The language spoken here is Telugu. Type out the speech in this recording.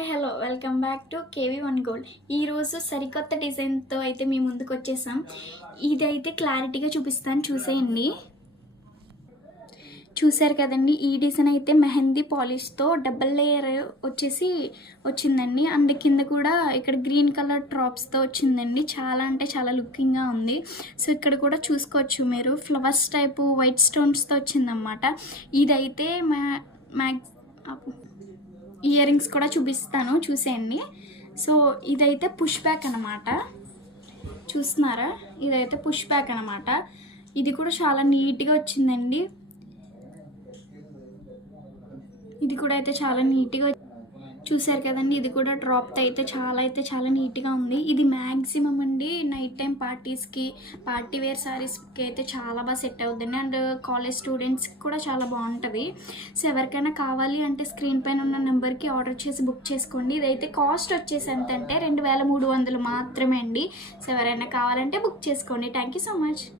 Hi hello welcome back to KV1 gold. ఈరోజు సరికొత్త డిజైన్తో అయితే మీ ముందుకు వచ్చేసాం. ఇదైతే క్లారిటీగా చూపిస్తాను, చూసేయండి. చూసారు కదండి, ఈ డిజైన్ అయితే మెహందీ పాలిష్తో డబల్ లేయర్ వచ్చేసి వచ్చిందండి. అండ్ కింద కూడా ఇక్కడ గ్రీన్ కలర్ డ్రాప్స్తో వచ్చిందండి. చాలా అంటే చాలా లుకింగ్గా ఉంది. సో ఇక్కడ కూడా చూసుకోవచ్చు మీరు, ఫ్లవర్స్ టైపు వైట్ స్టోన్స్తో వచ్చిందన్నమాట. ఇదైతే ఇయర్ రింగ్స్ కూడా చూపిస్తాను, చూసేయండి. సో ఇదైతే పుష్ బ్యాక్ అనమాట, చూస్తున్నారా? ఇదైతే పుష్ బ్యాక్ అనమాట. ఇది కూడా చాలా నీట్గా వచ్చిందండి. ఇది కూడా అయితే చాలా నీట్గా చూసారు కదండి. ఇది కూడా డ్రాప్ అయితే చాలా నీట్గా ఉంది. ఇది మ్యాక్సిమం అండి నైట్ టైం పార్టీస్కి, పార్టీ వేర్ శారీస్కి అయితే చాలా బాగా సెట్ అవుతుంది. అండ్ కాలేజ్ స్టూడెంట్స్కి కూడా చాలా బాగుంటుంది. సో ఎవరికైనా కావాలి అంటే స్క్రీన్ పైన ఉన్న నెంబర్కి ఆర్డర్ చేసి బుక్ చేసుకోండి. ఇదైతే కాస్ట్ వచ్చేసి ఎంతంటే 2300 మాత్రమే అండి. సో ఎవరైనా కావాలంటే బుక్ చేసుకోండి. Thank you so much.